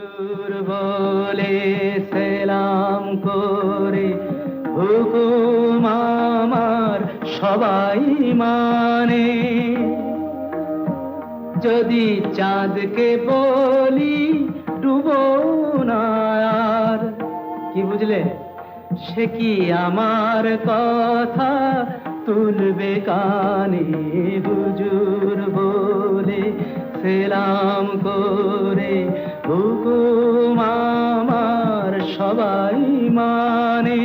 হুজুর বলে সেলাম করে হুকুম আমার সবাই মানে। যদি চাঁদকে বলি ডুবো না আর, কি বুঝলে? সে কি আমার কথা তুলবে কানে? হুজুর বলে সেলাম করে হুকুম আমার সবাই মানে।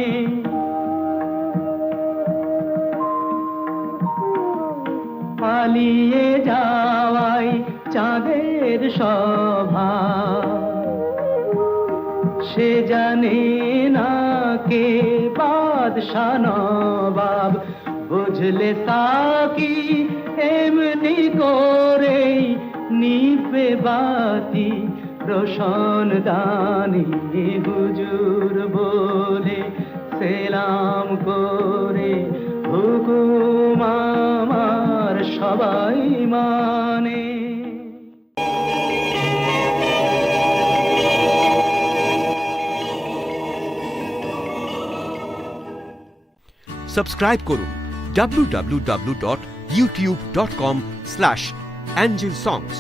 পালিয়ে যাওয়াই চাঁদের স্বভাব, সে জানে না কে বাদশা নবাব। বুঝলে সাকি এমনি করেই নিভে বাতি রোশন দানি। হুজুর বলে সেলাম করে হুকুম আমার সবাই মানে। সাবস্ক্রাইব করুন www.youtube.com/angelsongs।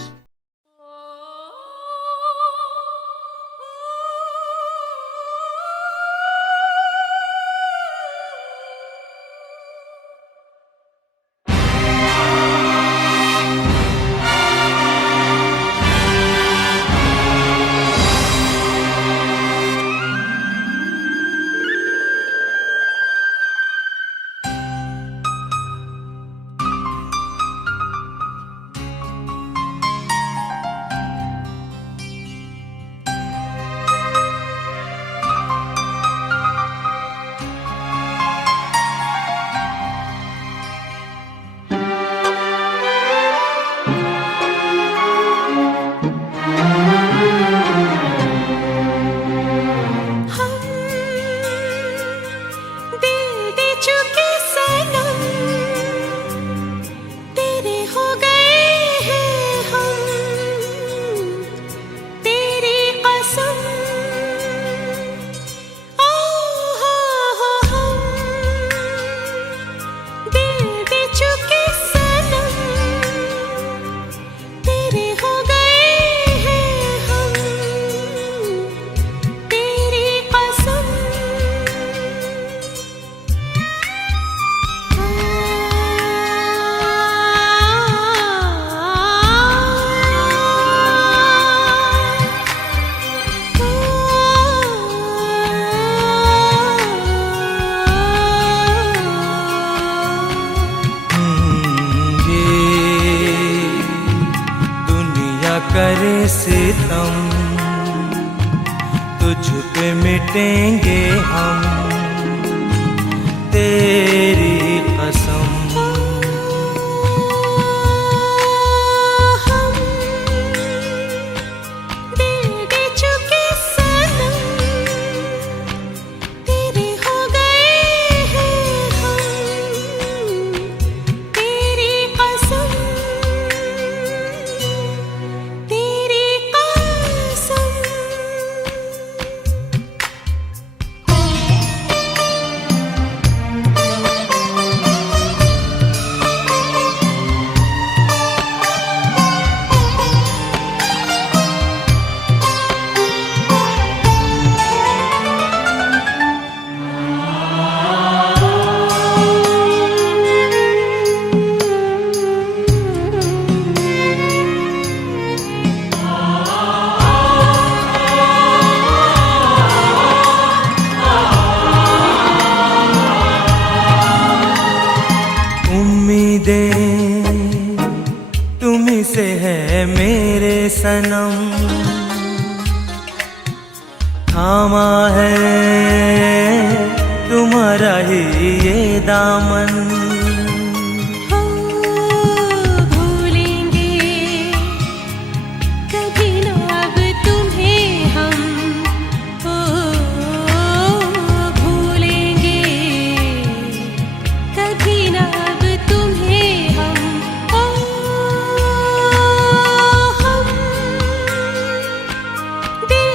करे सितम तुझ पे मिटेंगे हम, तेरी कसम। तुम्ही से है मेरे सनम, थामा है तुम्हारा ही ये दामन। दिल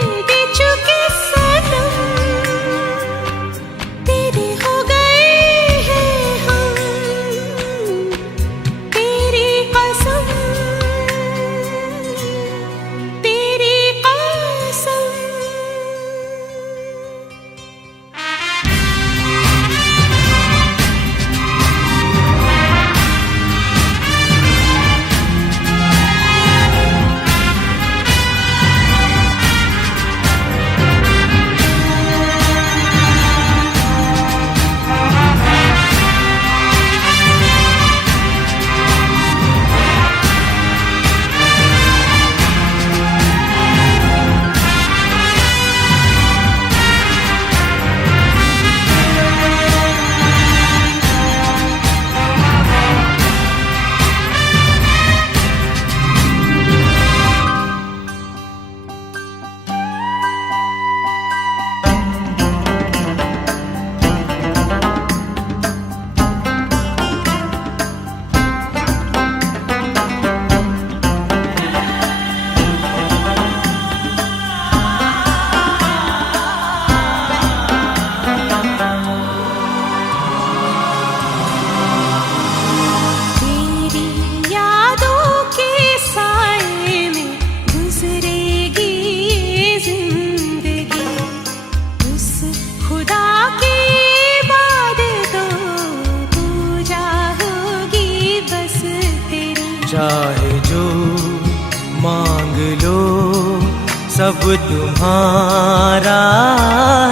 सब तुम्हारा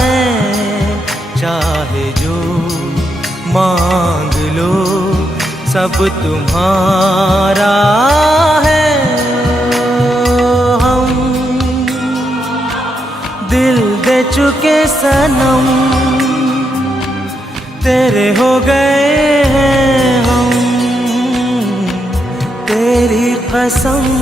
है, चाहे जो मांग लो सब तुम्हारा है। हम दिल दे चुके सनम, तेरे हो गए हैं हम, तेरी कसम।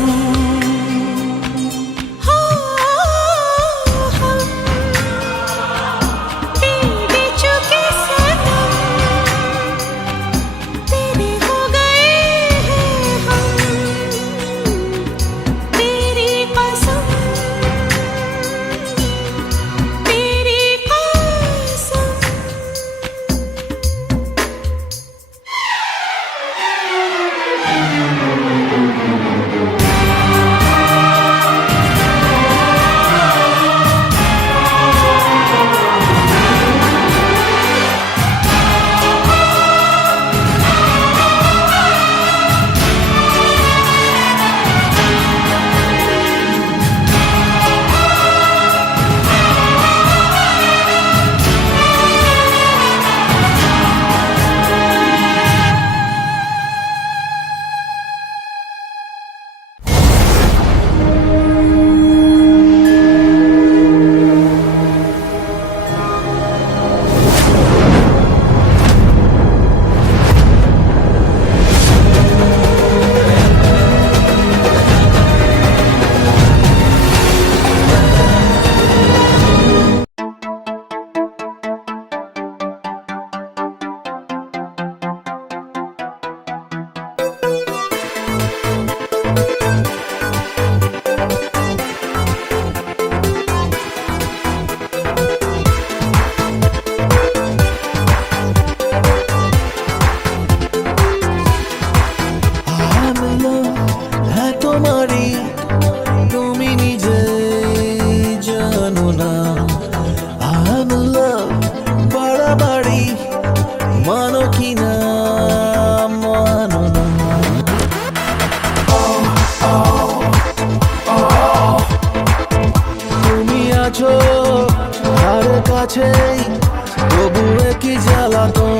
তবুও কি জ্বালাতন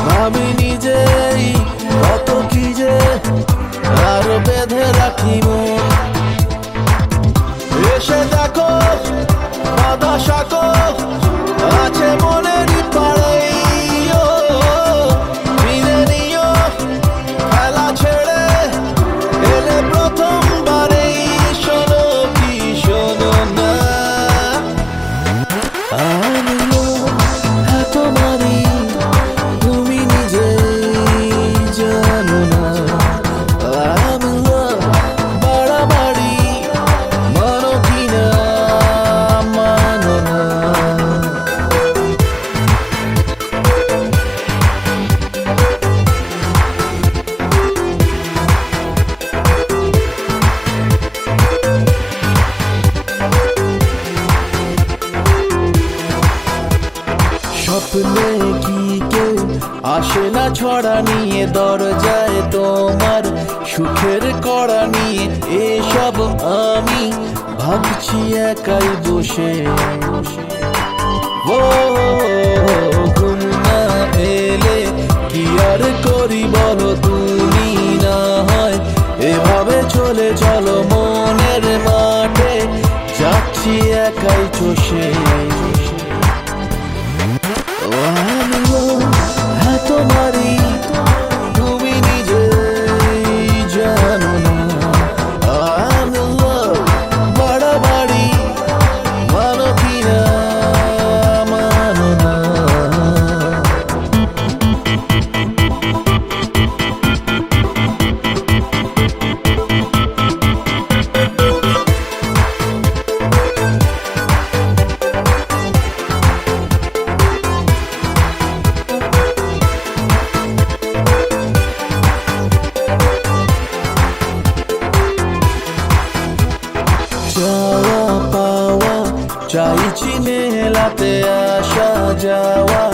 ভাবি নিজেই কত কি যে আর বেঁধে রাখি মন এসে দেখো বাধা শাখো আছে মনেরই পাড়াই ফিরে নিও খেলা ছেড়ে এলে প্রথমবারেই শোনো কি শোনো না আমিও তোমারই তুমি নিজেই জানো না আমিও বাড়াবাড়ি মানো কিনা মানো না স্বপ্নে কি কেউ আসে না ছড়া নিয়ে দরজায় তোমার সুখের কড়া নিয়ে এসব আমি ভাবছি একাই বসে ও ঘুম না এলে কি আর করি বলো তুমি না হয় এভাবে চলে চলো মনের মাঠে যাচ্ছি একাই চষে আমিও তোমারই তুমি নিজেই জানো না আমিও বাড়াবাড়ি মানো কিনা মানো না চাওয়া পাওয়া চাইছি মেলাতে আসা যাওয়া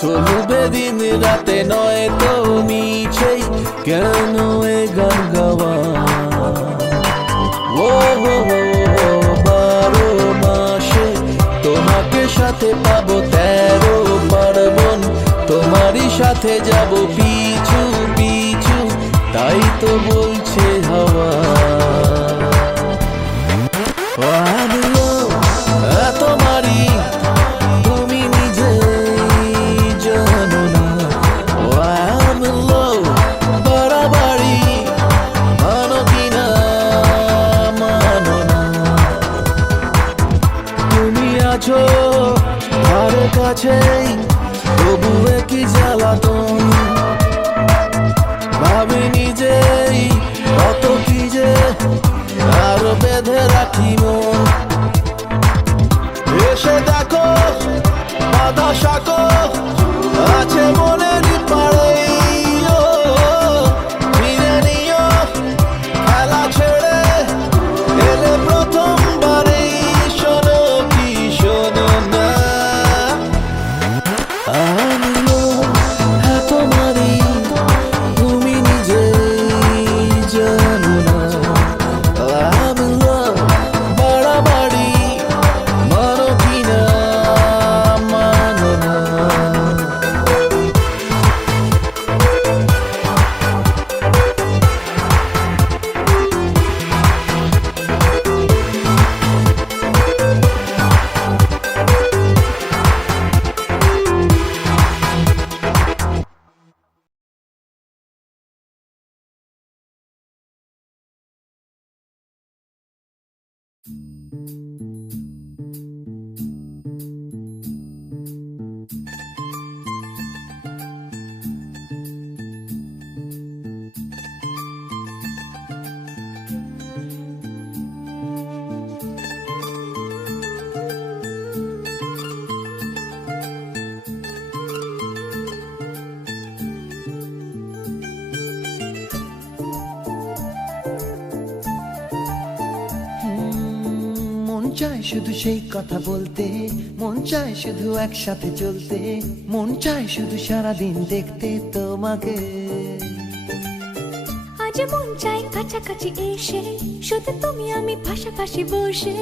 চলবে দিন রাতে নয় তো মিছেই কেন এ গান গাওয়া ও বারো মাসে তোমাকে সাথে পাবো, 13 পার্বণ তোমারই সাথে যাব পিছু পিছু, তাই তো বলছে হাওয়া। তোমারই তুমি নিজে জানো না, বাড়াবাড়ি মানো কিনা মানো না। তুমি আছো ধারে কাছেই, তবুও কি জ্বালাতন, ভাবি নিজেই কত কি যে আর বেঁধে রাখি মন। এসে দেখো বাধা শাখো আছে মনেরই পাড়েই, ফিরে নিও খেলা ছেড়ে এলে প্রথমবারেই, শোনো কি শোনো না। আমিও হ্যাঁ তোমারই, তুমি নিজেই জানো না, আমিও বাড়াবাড়ি মানো কিনা মানো না। মন চায় শুধু সেই কথা বলতে, মন চায় শুধু একসাথে চলতে, মন চায় শুধু সারাদিন দেখতে তোমাকে। আজ মন চাই কাছাকাছি এসে, শুধু তুমি আমি পাশাপাশি বসে,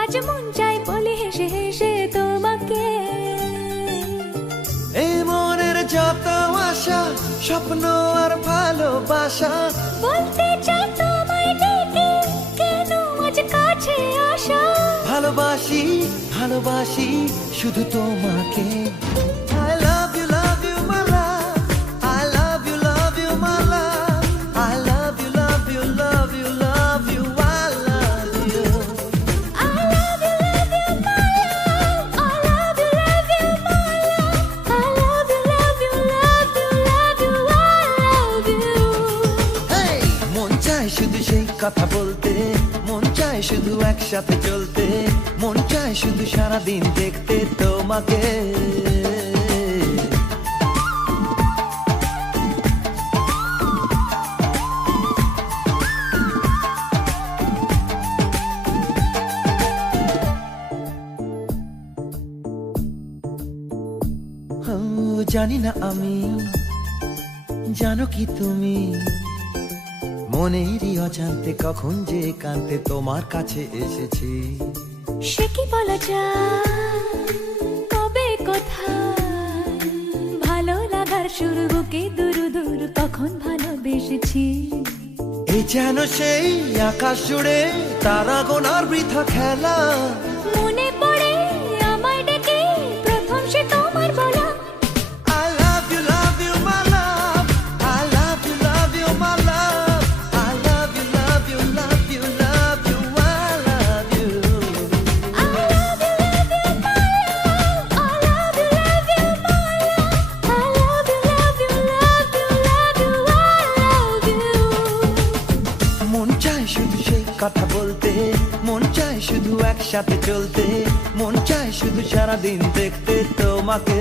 আজ মন চাই বলে হেসে হেসে তোমাকে। এই মনের যত আশা, স্বপ্ন আর ভালোবাসা, বলতে চাই তোমায় ডেকে, কেন আজ কাছে আসা। ভালোবাসি ভালোবাসি শুধু তোমাকে। I love you my love, I love you my love, I love you love you love you love you, I love you. I love you my love, I love you my love, I love you love you love you, I love you. Hey! মন চায় শুধু সেই কথা বলতে, মন চায় শুধু একসাথে চলতে, মন চায় শুধু সারাদিন দেখতে তোমাকে। জানি না আমি, জানো কি তুমি, মনেরই অজান্তে কখন যে কান্তে তোমার কাছে এসেছি। সে কি বলা যায়, কবে কোথায়, ভালো লাগার শুরু বুকে দূর দূর কখন ভালোবেসেছি। এই যেন সেই আকাশ জুড়ে তারা গোনার বৃথা খেলা, মনে পড়ে আমায় ডেকে প্রথম সে তোমার বলা। I love you my love, I love you my love, I love you love you love you love you, I love you. I love you my love, I love you my love, I love you love you love you love you, I love you. মন চায় শুধু সেই কথা বলতে, মন চায় শুধু একসাথে চলতে, মন চায় শুধু সারাদিন দেখতে তোমাকে।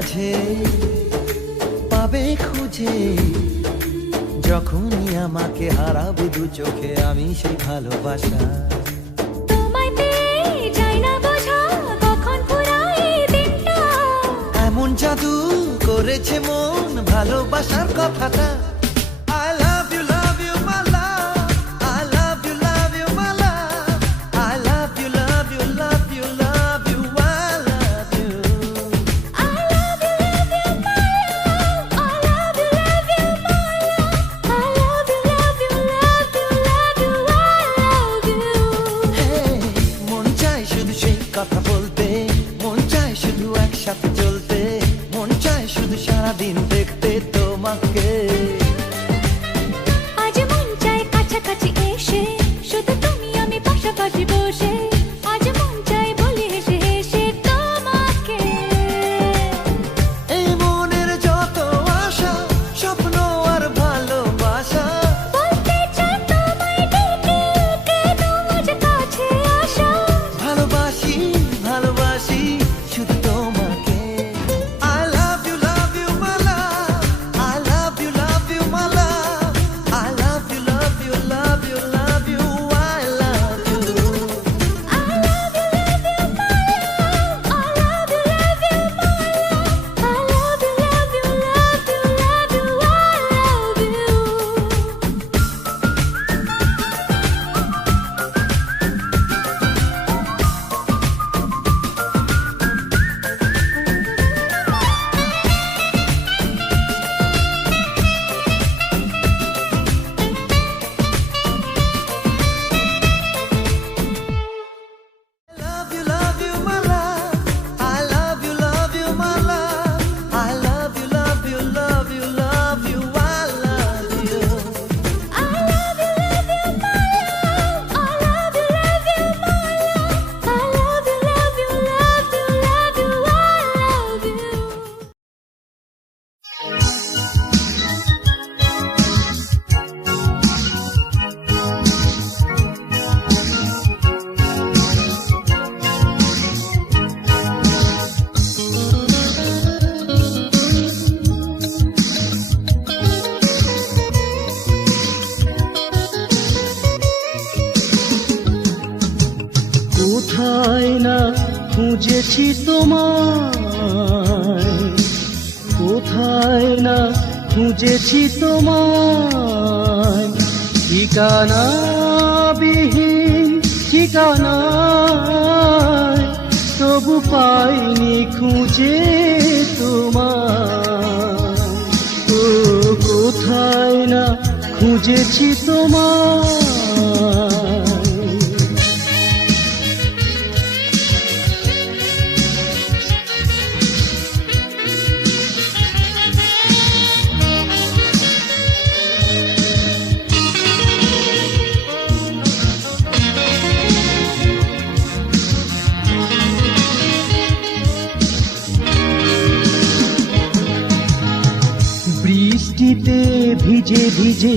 মাঝে পাবে খুঁজে, যখনই আমাকে হারাবে দু চোখে আমি সেই ভালোবাসা। তোমায় পেয়ে যাই না বোঝা কখন ফুরায় দিনটা। এমন জাদু করেছে মন ভালোবাসার কথাটা। I love you, my love. I love you, my love. I love you, love you, love you, love you. I love you. I love you, my love. I love you, my love. I love you, love you, love you, love you. I love you. Hey, মন চায় শুধু সেই কথা বলতে, মন চায় শুধু একসাথে চলতে, মন চায় শুধু সারাদিন দেখতে তোমাকে। আজ মন চায় কাছাকাছি এসে, শুধু তুমি আমি পাশাপাশি বসে। আজ মন চায় বলি হেসে হেসে তোমাকে। এই মনের যত আশা, স্বপ্ন আর ভালোবাসা, বলতে চাই তোমায় ডেকে, কেন আজ কাছে আসা। ভালোবাসি ভালোবাসি শুধু তোমাকে। I love you, my love. I love you, my love. I love you, love you, love you, love you. I love you. I love you, my love. I love you, my love. I love you, love you, love you, love you. I love you. Love you, my love. I love you, my love. I love you, love you, love you, love you. I love you. I love you, my love. I love you, my love. I love you, love you, love you, love you. I love you. কোথায় না খুঁজেছি তোমায়, কোথায় না খুঁজেছি তোমায়, ঠিকানা বিহীন ঠিকানায়, তবু পাইনি খুঁজে তোমায়। ও কোথায় না খুঁজেছি তোমায়। বৃষ্টিতে ভিজে ভিজে,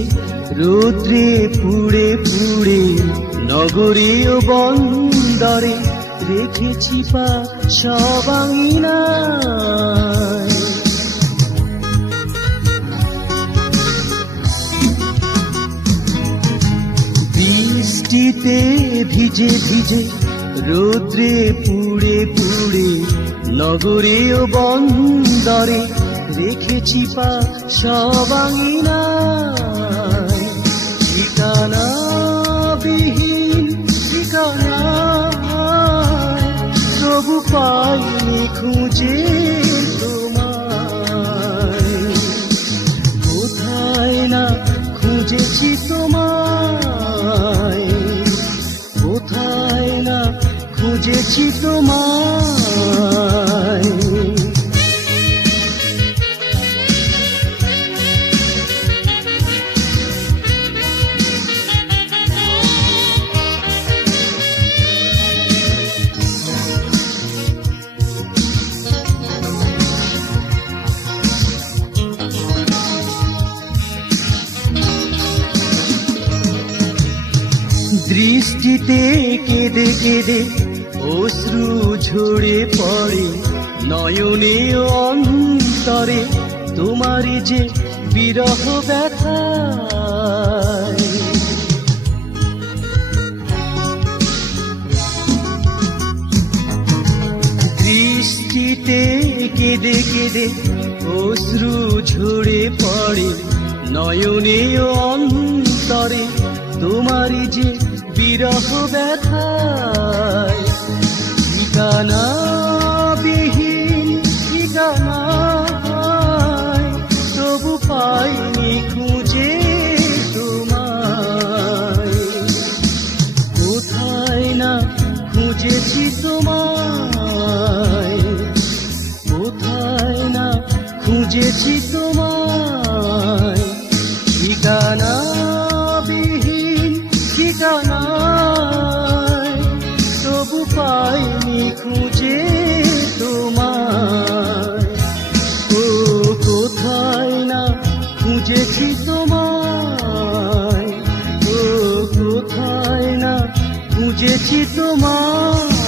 রৌদ্রে পুড়ে পুড়ে, নগরীয় বন্দরে রেখেছি পা সব আঙিনায়। বৃষ্টিতে ভিজে ভিজে, রৌদ্রে পুড়ে পুড়ে, নগরীয় বন্দরে রেখেছি পা সব আঙিনায়। ঠিকানা বিহীন ঠিকানায়, তবু পাইনি খুঁজে তোমায়। কোথায় না খুঁজেছি তোমায়, কোথায় না খুঁজেছি তোমায়। দৃষ্টিতে কেঁদে কেঁদে অশ্রু ঝরে পড়ে, নয়নে অন্ধ অন্তরে তোমারই যে বিরহ ব্যথায় বৃষ্টিতে কেঁদে কেঁদে অশ্রু ঝরে পড়ে নয়নে অন্তরে তোমারই যে বিরহ ব্যথায় ঠিকানা বিহীন ঠিকানায় তবু পাইনি খুঁজে তোমায় কোথায় না খুঁজেছি তোমায় কোথায় না খুঁজেছি তোমায় ঠিকানা বিহীন ঠিকানায় তবু পাইনি খুঁজে তোমায় ও কোথায় না খুঁজেছি তোমায় ও কোথায় না খুঁজেছি তোমায়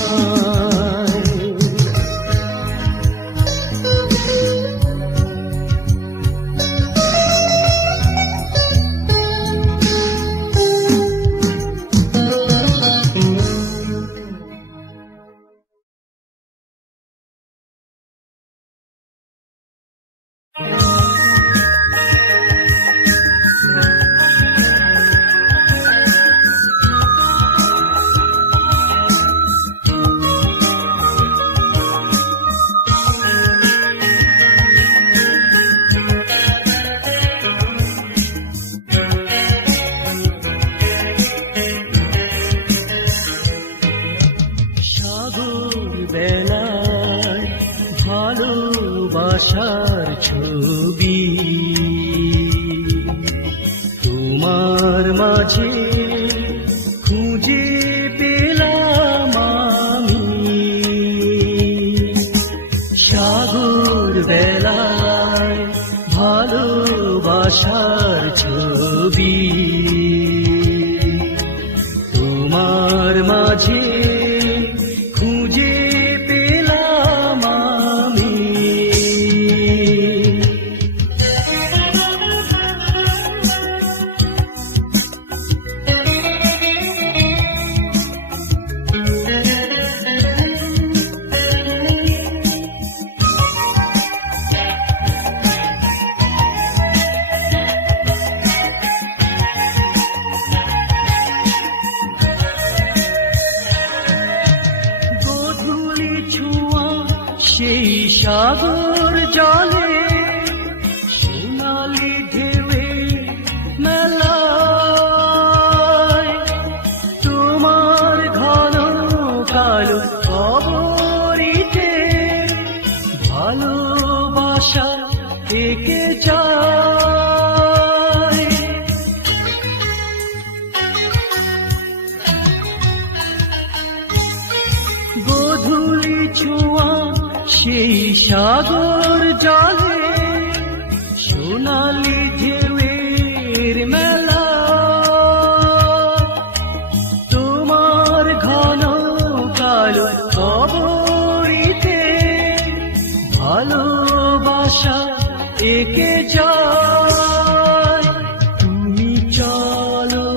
বেলায় ভালোবাসার ছবি তোমার মাঝে খুঁজে পেলাম আমি সাগর বেলায় ভালোবাসার ছবি তোমার মাঝে খুঁজে পেলাম আমি সেই সাগর জলে সোনালি ঢেউয়ে মেলায় তোমার ঘন কালো খবরিতে ভালোবাসা একে যায় গোধূলি ছোঁয়া সেই সাগর জলে সোনালি ঢেউয়ের মেলা তোমার ঘন কালো খবরিতে ভালোবাসা একে যায় তুমি চলো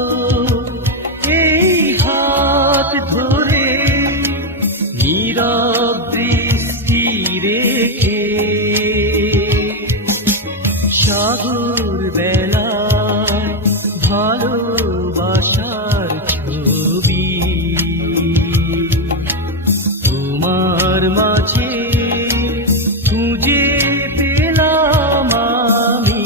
এই হাত ধরে নীরব দৃষ্টি রেখে সাগর বেলায় ভালোবাসার ছবি তোমার মাঝে খুঁজে পেলাম আমি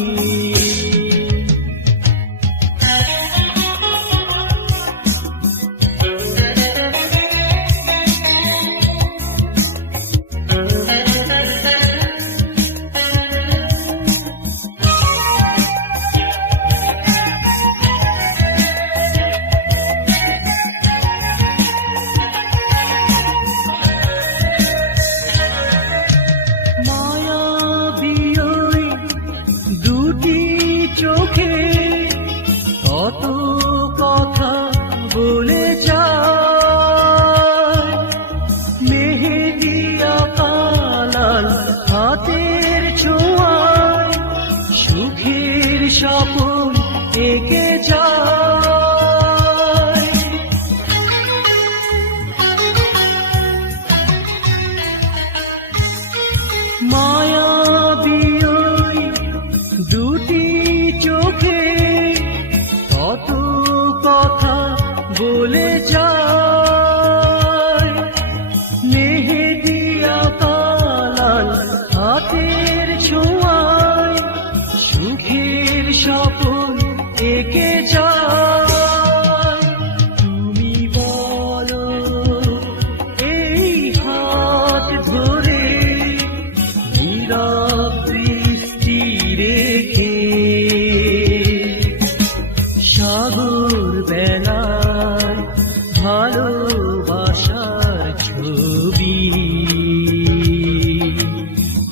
ছবি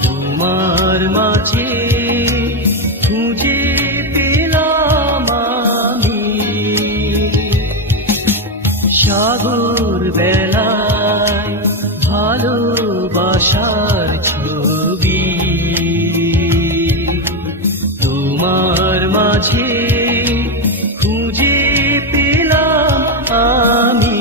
তোমার মাঝে খুঁজে পেলাম আমি সাগর বেলায় ভালোবাসার ছবি তোমার মাঝে খুঁজে পেলাম আমি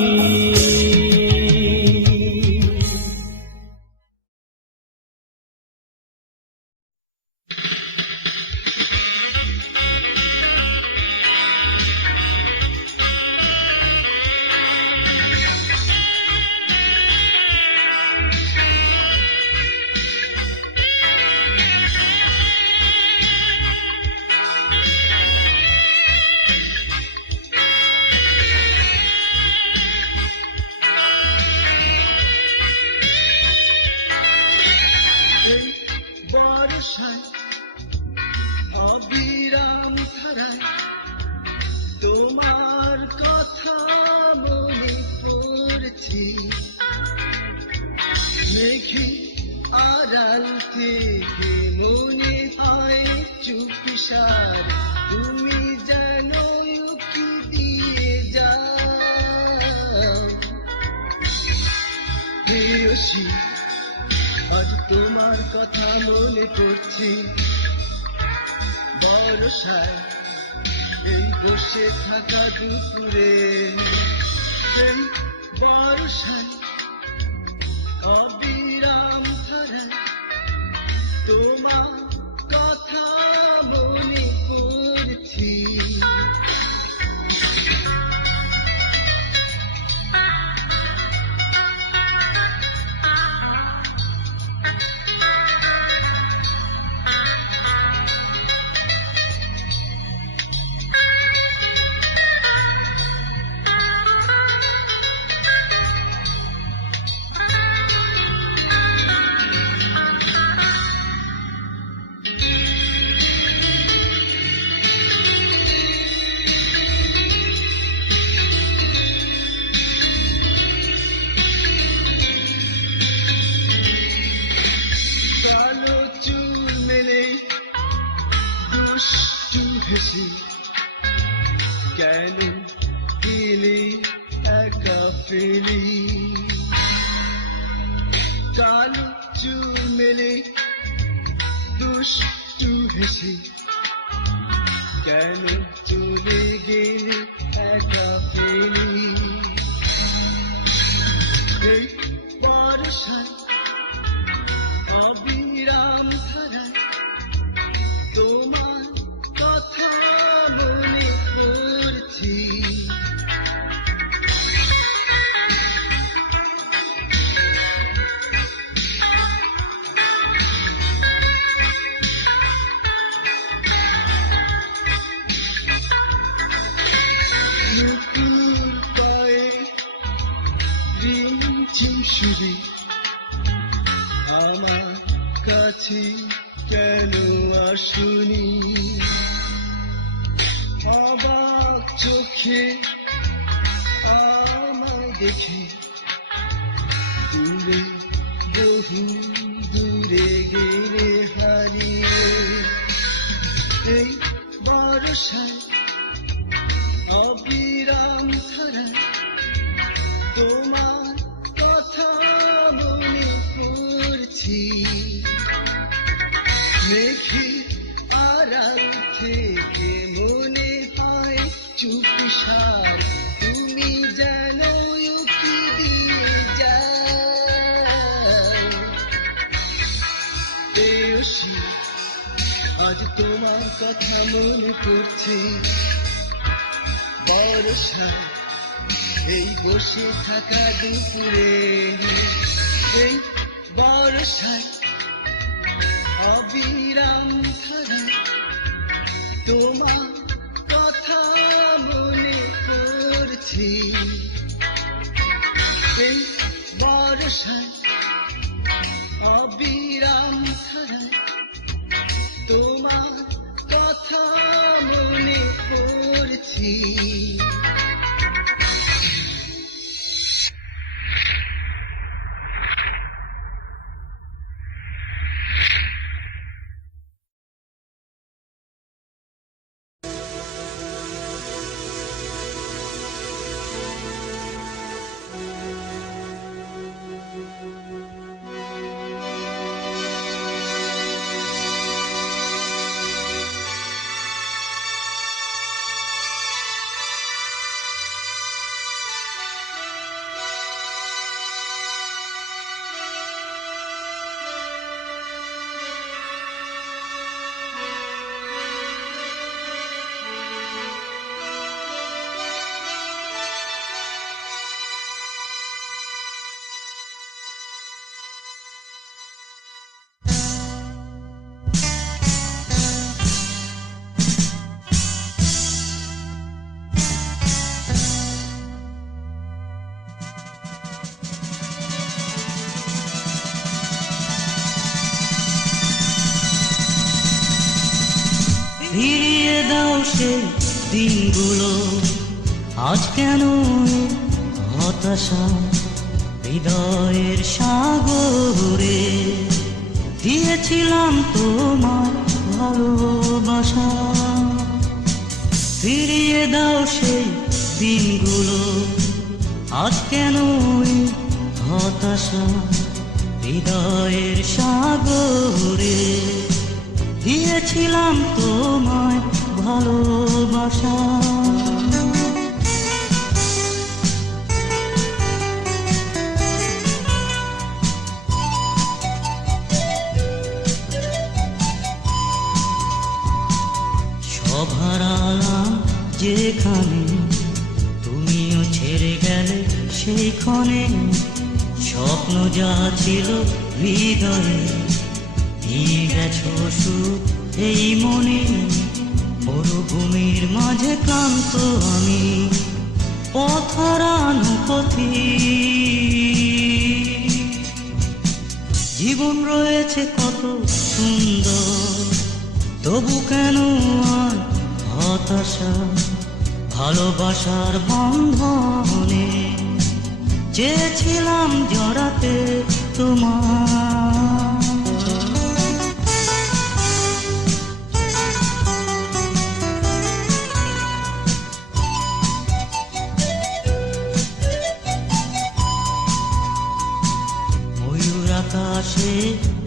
বর্ষায় অবিরাম ধারায় তোমার কথা মনে পড়ছি মেঘে আড়াল থেকে মনে হয় চুপিসার তুমি যেন উকি দিয়ে যাও প্রেয়সী আজ তোমার কথা মনে পড়ছি বর্ষায় এই বসে থাকা দুপুরে এই বর্ষায় অবিরাম ধারায় তোমার কথা মনে পড়ছি কালো চুল মেলে দুষ্টু হেসে কেন গেলে একা ফেলি কালো চুল মেলে দুষ্টু হেসে কেন চলে গেলে একা ফেলি এই বর্ষায় অবিরাম ধারায় তোমার কথা মনে পড়ছি নুপুর পায়ে রিমঝিম সুরে আমার কাছে কেন আসুনি অবাক চোখে আমায় দেখে দূরে বহু দূরে গেলে হারিয়ে এই বর্ষায় অবিরাম ধারায় তোমার কথা মনে পড়ছি মেঘে আড়াল থেকে মনে হয় চুপিসার তুমি যেন উকি দিয়ে যাও প্রেয়সী আজ তোমার কথা মনে পড়ছে বর্ষায় এই বসে থাকা দুপুরে এই বর্ষায় অবিরাম ধারায় তোমার কথা মনে পড়ছি এই বর্ষায় অবিরাম ধারায় তোমার কথা মনে পড়ছি ফিরিয়ে দাও সে দিনগুলো, আজ কেন এ হতাশা হৃদয়ের সাগরে, দিয়েছিলাম তোমার ভালোবাসা। ফিরিয়ে দাও সেই দিনগুলো, আজ কেন এই হতাশা হৃদয়ের সাগরে, দিয়েছিলাম তোমায় ভালোবাসা। সব হারালাম যেখানে, তুমিও ছেড়ে গেলে সেইখানে, স্বপ্ন যা ছিল হৃদয়ে, নিয়ে গেছো সুখ এই মনে। মরুভূমির মাঝে ক্লান্ত আমি, পথ হারানো পথিক। জীবন রয়েছে কত সুন্দর, তবু কেন আর হতাশা ভালোবাসার বন্ধনে, চেয়েছিলাম জড়াতে তোমার। ময়ূর আকাশে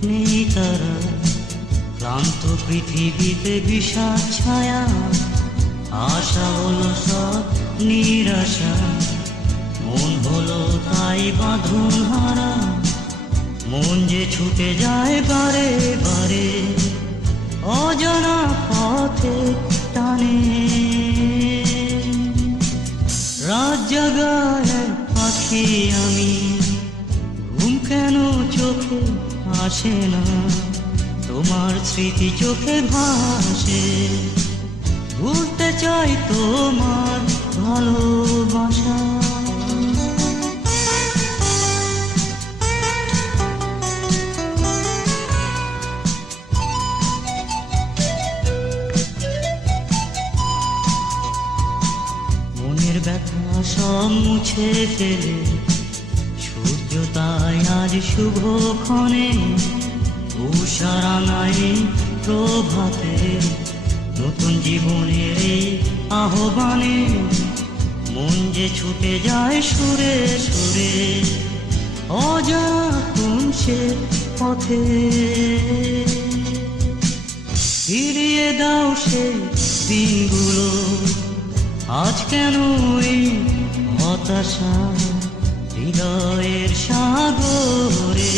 নেই তারা, ক্লান্ত পৃথিবীতে বিষাদ ছায়া, আশা হলো সব নিরাশা, মন হলো তাই বাঁধন হারা। মন যে ছুটে যায় বারে বারে অজানা পথে টানে, রাত জাগায় পাখি আমি, ঘুম কেন চোখে আসে না, তোমার স্মৃতি চোখে ভাসে। ভুলতে চাই তোমার ভালোবাসা। মনের ব্যথা সব মুছে ফেলে, সূর্য তাই আজ শুভক্ষণে, উষারানায় প্রভাতে, নতুন জীবনের এই আহ্বানে, মন যে ছুটে যায় সুরে সুরে অজানা কোন সে পথে। ফিরিয়ে দাও সে দিনগুলো, আজ কেন এই হতাশা হৃদয়ের সাগরে,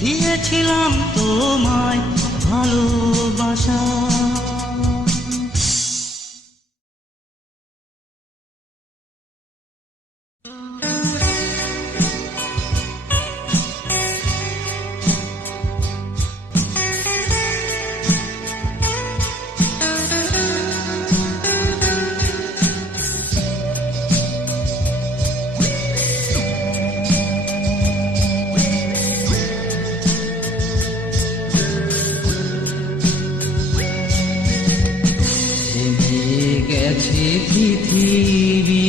দিয়েছিলাম তোমায় ভালোবাসা। পৃথিবী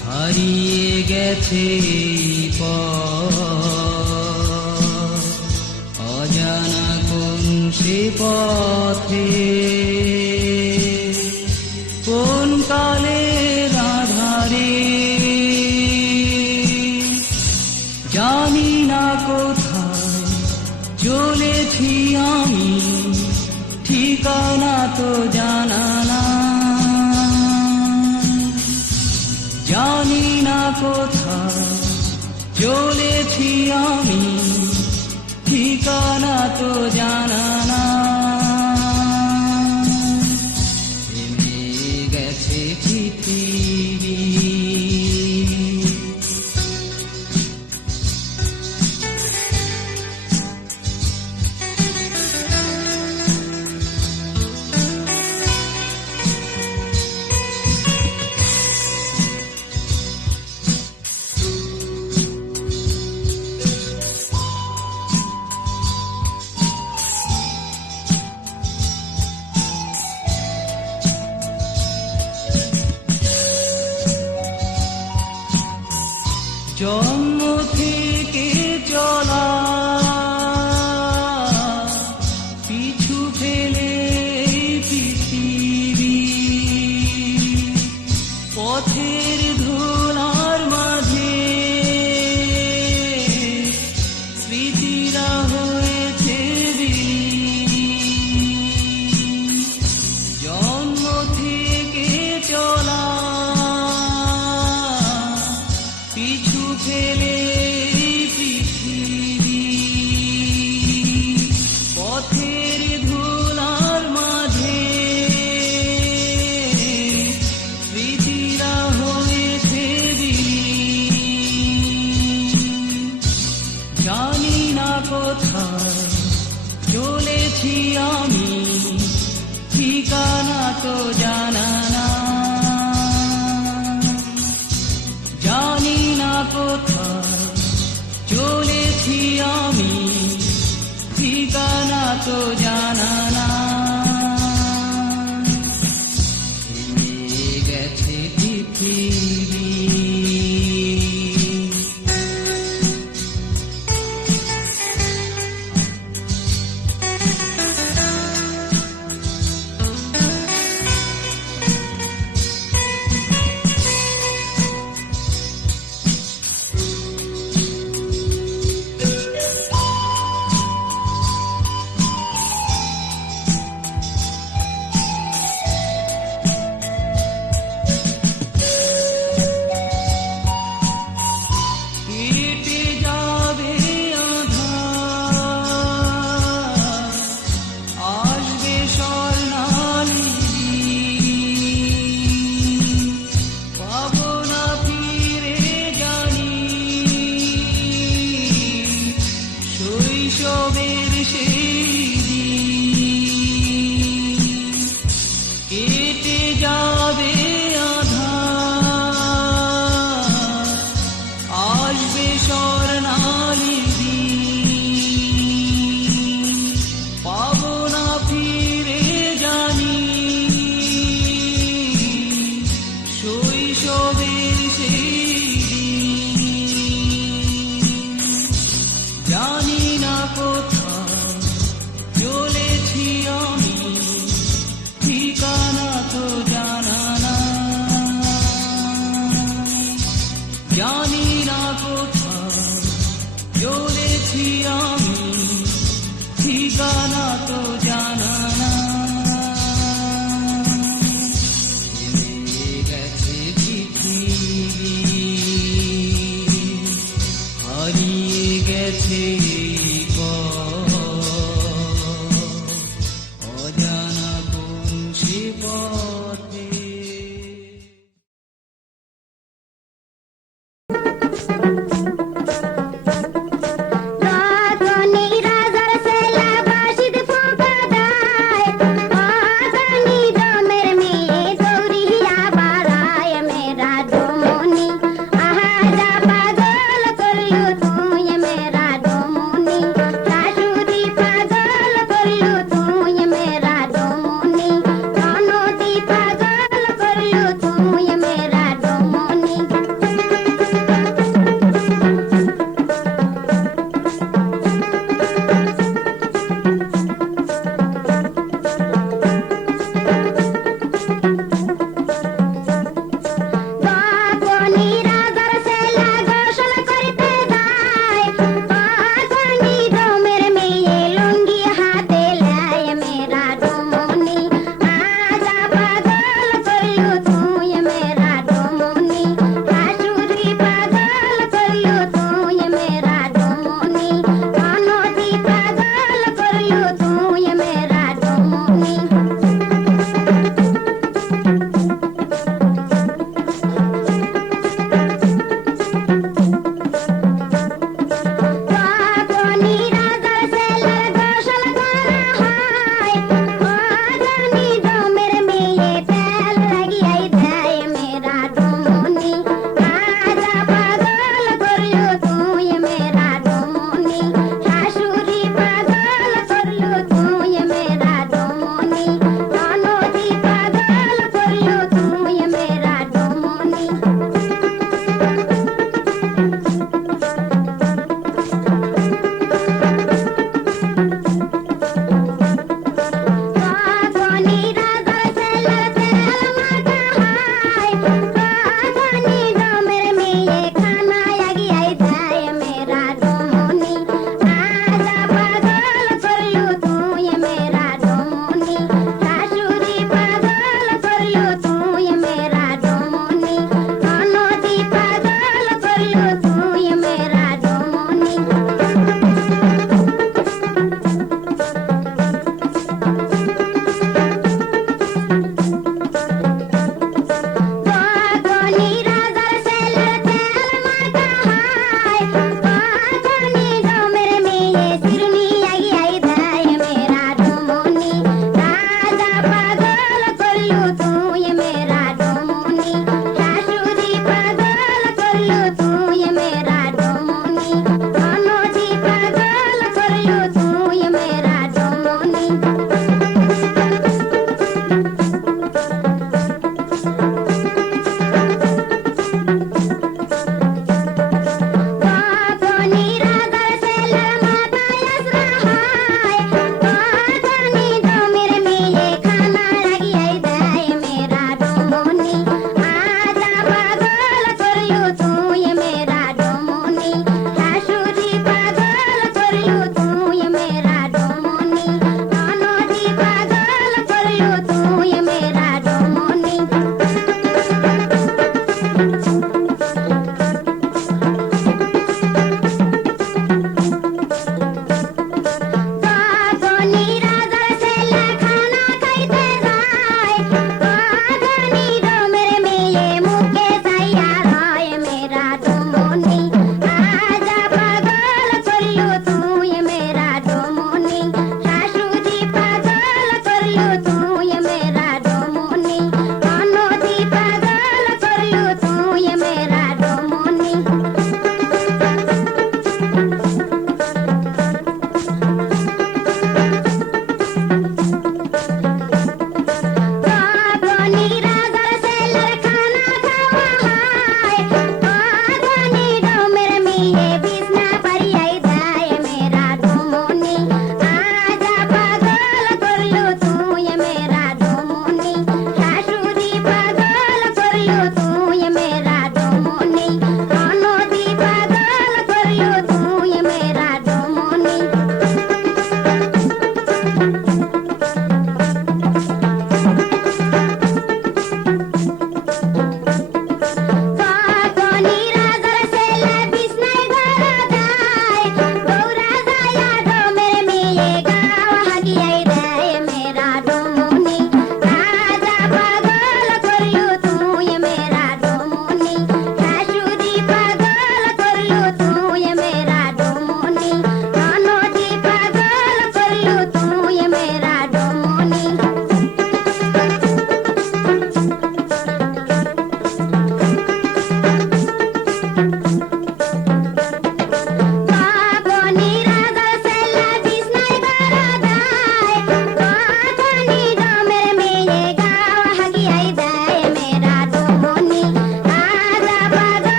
হারিয়ে গেছে অজানা কোন সে পথে, কোন কালের আধারে, জানি না কোথায় চলেছি আমি, ঠিকানা তো জানা না, জানি না কোথায় চলেছি আমি, ঠিকানা তো জানা না। থেমে গেছে পৃথিবী। জন্ম থেকে চলা পিছু ফেলে এই পৃথিবী পথের ধুলার মাঝে স্মৃতিরা হয়েছে বিলীন। জন্ম থেকে চলা পিছু ফেলে পৃথিবী পথের ধুলার মাঝে স্মৃতিরা হয়েছে বিলীন। জানি না কোথায় চলেছি আমি, ঠিকানা তো জানা না। জানি না কোথায় চলেছি আমি, ঠিকানা তো জানা না। থেমে গেছে পৃথিবী।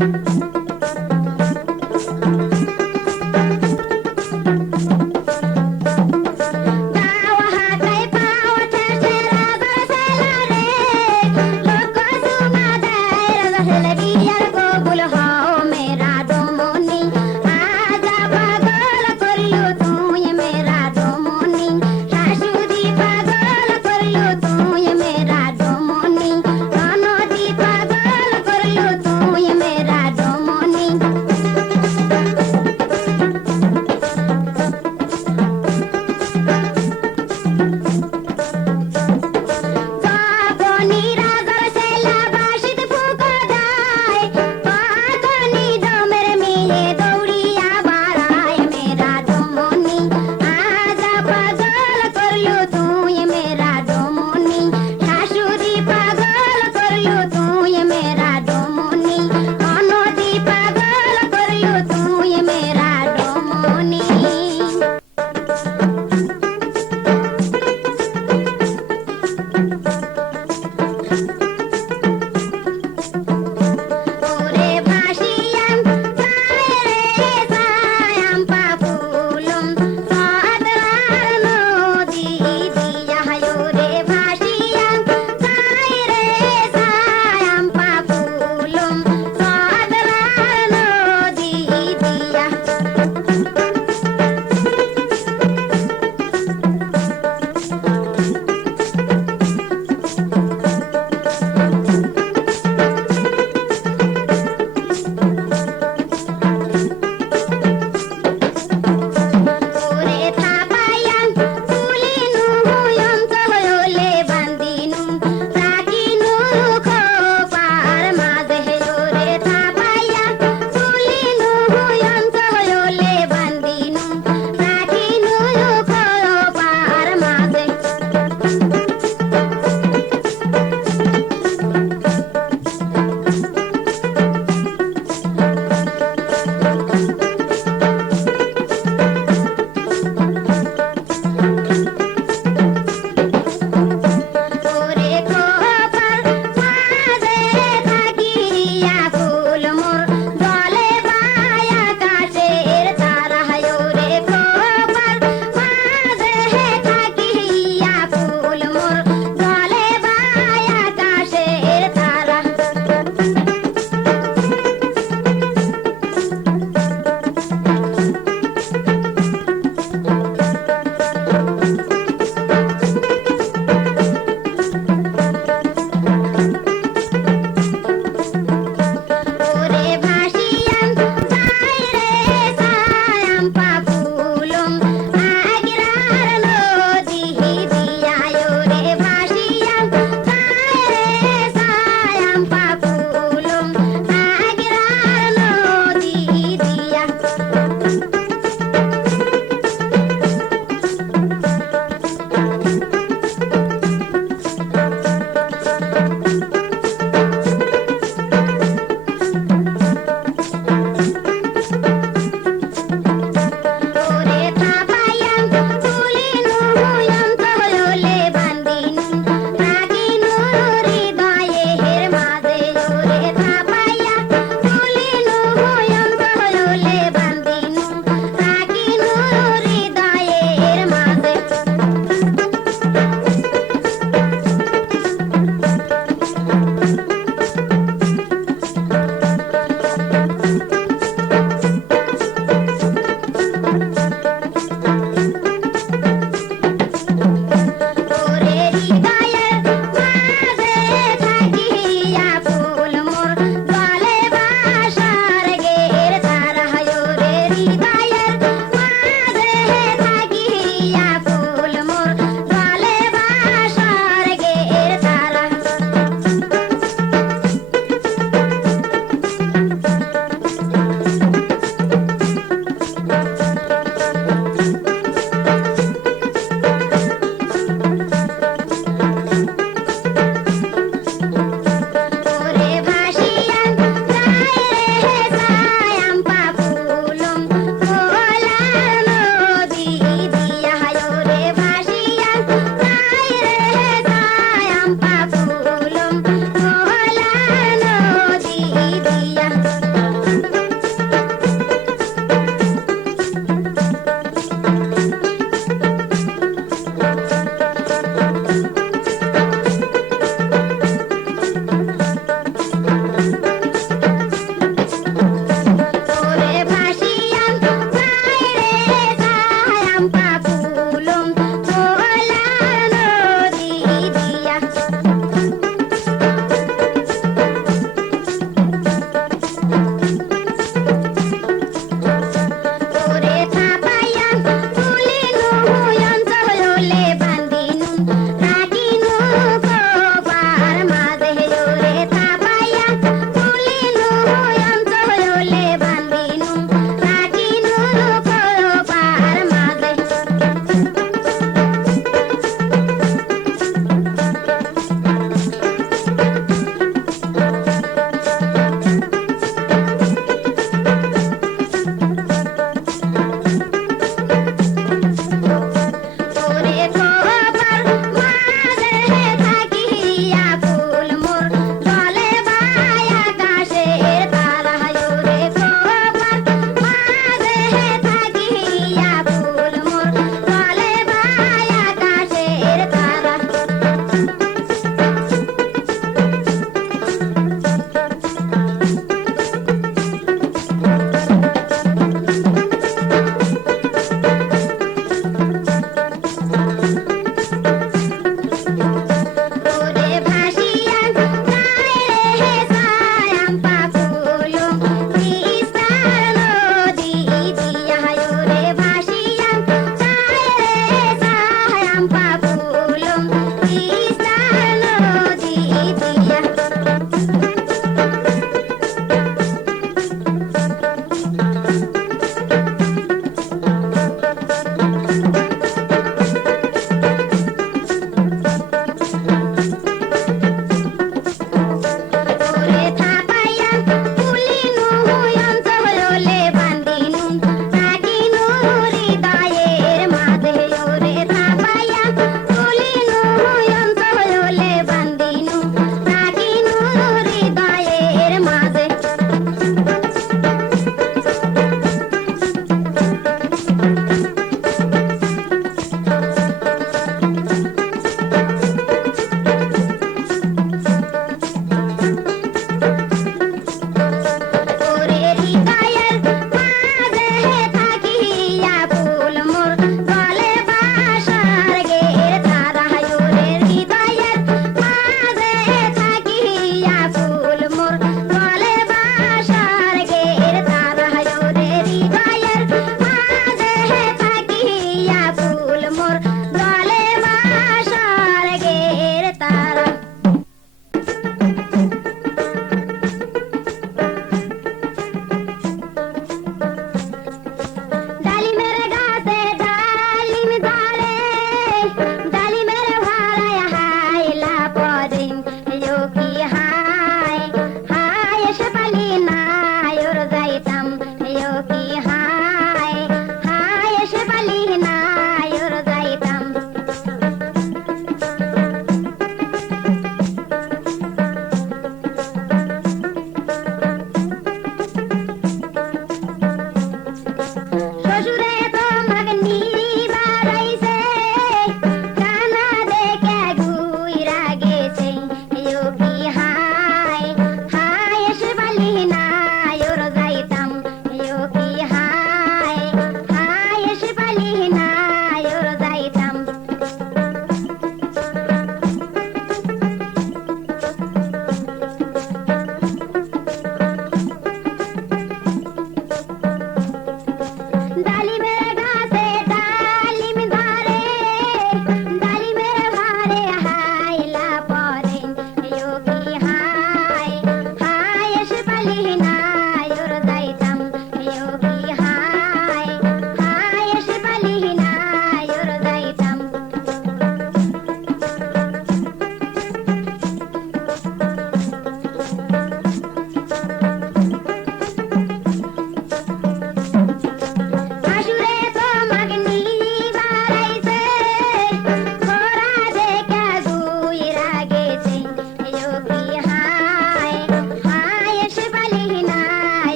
দিয়া